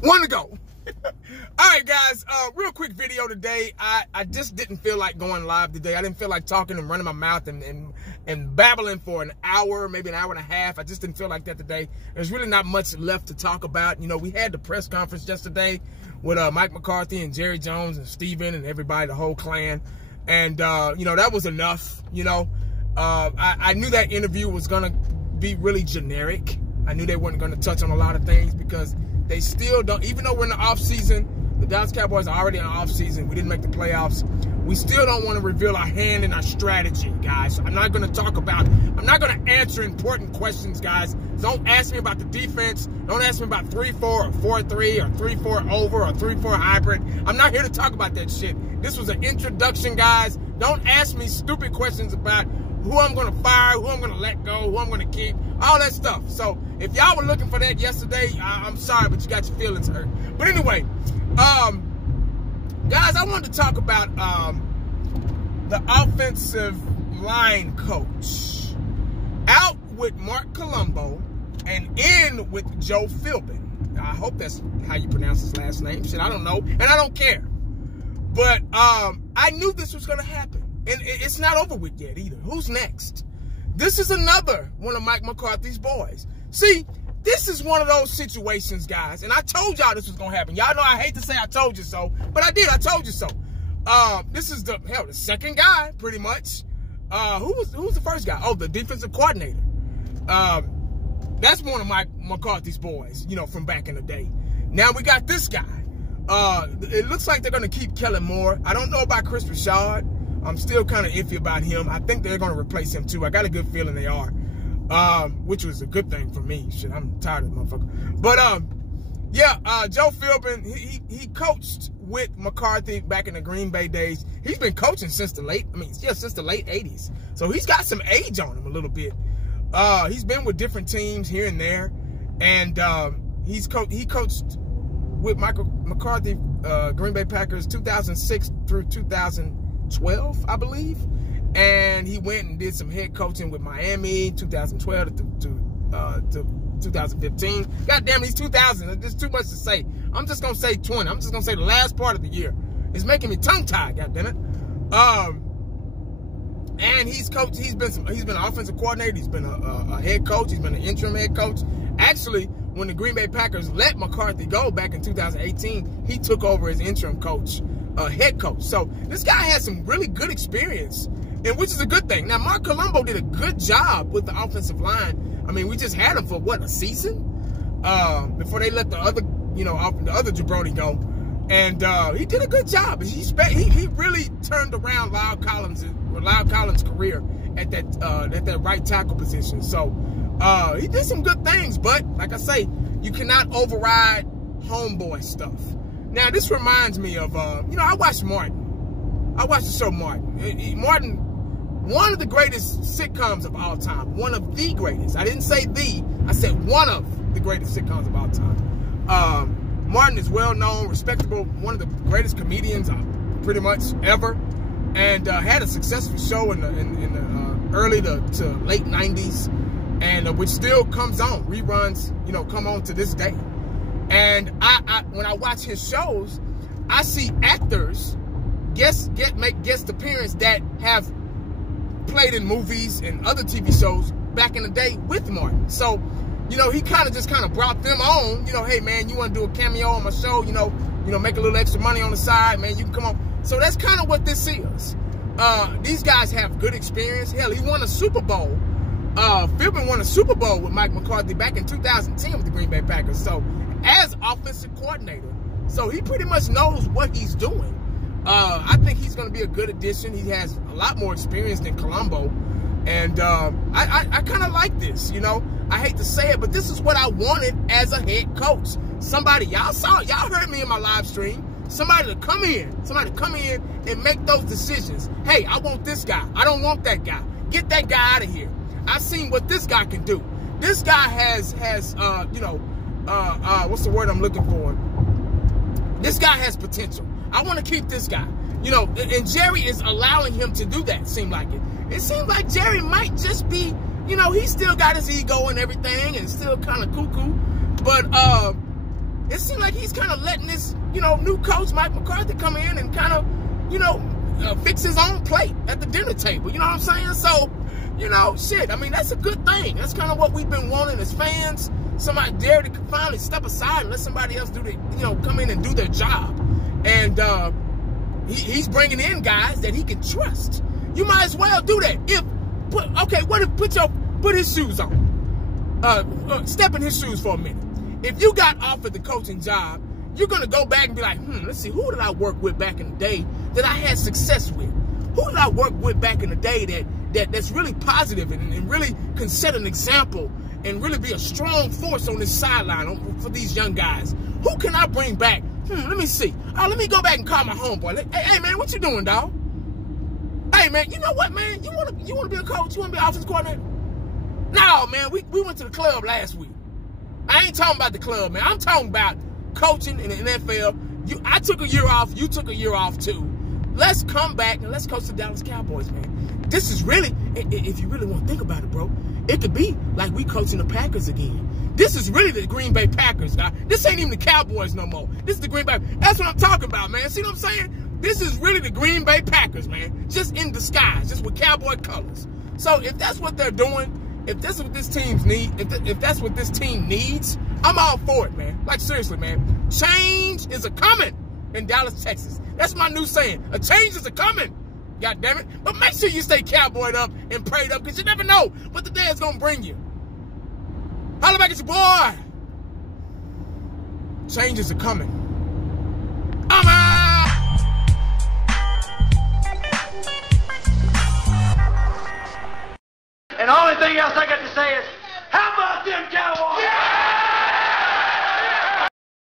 One to go. All right, guys, real quick video today. I just didn't feel like going live today. I didn't feel like talking and running my mouth and babbling for an hour, maybe an hour and a half. I just didn't feel like that today. There's really not much left to talk about. You know, we had the press conference yesterday with Mike McCarthy and Jerry Jones and Steven and everybody, the whole clan. And, you know, that was enough. You know, I knew that interview was going to be really generic. I knew they weren't going to touch on a lot of things because they still don't, even though we're in the offseason, the Dallas Cowboys are already in the offseason. We didn't make the playoffs. We still don't want to reveal our hand in our strategy, guys. So I'm not going to answer important questions, guys. Don't ask me about the defense. Don't ask me about 3-4 or 4-3 or 3-4 over or 3-4 hybrid. I'm not here to talk about that shit. This was an introduction, guys. Don't ask me stupid questions about who I'm going to fire, who I'm going to let go, who I'm going to keep, all that stuff. So if y'all were looking for that yesterday, I'm sorry, but you got your feelings hurt. But anyway, guys, I wanted to talk about the offensive line coach. Out with Marc Colombo and in with Joe Philbin. I hope that's how you pronounce his last name. Shit, I don't know, and I don't care. But I knew this was going to happen. And it's not over with yet either. Who's next? This is another one of Mike McCarthy's boys. See, this is one of those situations, guys. And I told y'all this was going to happen. Y'all know I hate to say I told you so, but I did. I told you so. This is the second guy, pretty much. Who was the first guy? Oh, the defensive coordinator. That's one of Mike McCarthy's boys, you know, from back in the day. Now we got this guy. It looks like they're going to keep Kellen Moore. I don't know about Chris Richard. I'm still kind of iffy about him. I think they're going to replace him, too. I got a good feeling they are, which was a good thing for me. Shit, I'm tired of the motherfucker. But, yeah, Joe Philbin, he coached with McCarthy back in the Green Bay days. He's been coaching since the late 80s. So he's got some age on him a little bit. He's been with different teams here and there. And he coached with Michael McCarthy, Green Bay Packers, 2006 through 2012, I believe, and he went and did some head coaching with Miami, 2012 to 2015. God damn, these 2000s, there's too much to say. I'm just gonna say 20. I'm just gonna say the last part of the year. It's making me tongue tied. God damn it. And he's coached. He's been an offensive coordinator. He's been a head coach. He's been an interim head coach. Actually, when the Green Bay Packers let McCarthy go back in 2018, he took over as interim coach. Head coach. So this guy has some really good experience, and which is a good thing. Now, Marc Colombo did a good job with the offensive line. I mean, we just had him for what, a season before they let the other, you know, the other jabroni go, and he did a good job. He really turned around Lyle Collins' career at that right tackle position. So he did some good things, but like I say, you cannot override homeboy stuff. Now, this reminds me of, you know, I watched Martin. I watched the show Martin. Martin, one of the greatest sitcoms of all time. One of the greatest. I didn't say the. I said one of the greatest sitcoms of all time. Martin is well-known, respectable, one of the greatest comedians pretty much ever. And had a successful show in the early to late 90s. And which still comes on. Reruns, you know, come on to this day. And when I watch his shows, I see actors make guest appearance that have played in movies and other TV shows back in the day with Martin. So, you know, he kind of brought them on. You know, hey man, you want to do a cameo on my show? You know, make a little extra money on the side, man. You can come on. So that's kind of what this is. These guys have good experience. Hell, he won a Super Bowl. Philbin won a Super Bowl with Mike McCarthy back in 2010 with the Green Bay Packers. So, as offensive coordinator. So he pretty much knows what he's doing. I think he's going to be a good addition. He has a lot more experience than Colombo. And I kind of like this, you know. I hate to say it, but this is what I wanted as a head coach. Somebody, y'all heard me in my live stream. Somebody to come in and make those decisions. Hey, I want this guy. I don't want that guy. Get that guy out of here. I've seen what this guy can do. This guy has you know, what's the word I'm looking for? This guy has potential. I want to keep this guy. You know, and Jerry is allowing him to do that, seems like it. It seems like Jerry might just be, you know, he still got his ego and everything and still kind of cuckoo. But it seems like he's kind of letting this, new coach, Mike McCarthy, come in and kind of, fix his own plate at the dinner table. You know what I'm saying? So, shit, I mean, that's a good thing. That's kind of what we've been wanting as fans. Somebody dare to finally step aside and let somebody else do the, come in and do their job. And he's bringing in guys that he can trust. You might as well do that. Put his shoes on. Step in his shoes for a minute. If you got offered the coaching job, you're going to go back and be like, let's see, who did I work with back in the day that I had success with? Who did I work with back in the day that's really positive and really can set an example and really be a strong force on this sideline for these young guys? Who can I bring back? Let me see. Let me go back and call my homeboy. Hey, man, what you doing, dog? Hey, man, you know what, man? You want to be a coach? You want to be an offensive coordinator? No, man, we went to the club last week. I ain't talking about the club, man. I'm talking about coaching in the NFL. I took a year off. You took a year off, too. Let's come back and let's coach the Dallas Cowboys, man. This is really, if you really want to think about it, bro, it could be like we coaching the Packers again. This is really the Green Bay Packers, guy. This ain't even the Cowboys no more. This is the Green Bay. That's what I'm talking about, man. See what I'm saying? This is really the Green Bay Packers, man. Just in disguise, just with cowboy colors. So if that's what they're doing, if that's what this team's need, if that's what this team needs, I'm all for it, man. Like, seriously, man. Change is a-coming in Dallas, Texas. That's my new saying. A change is a-coming. God damn it. But make sure you stay cowboyed up and prayed up, because you never know what the day is going to bring you. Holla back at your boy. Change is a-coming. I'm out. And the only thing else I got to say is,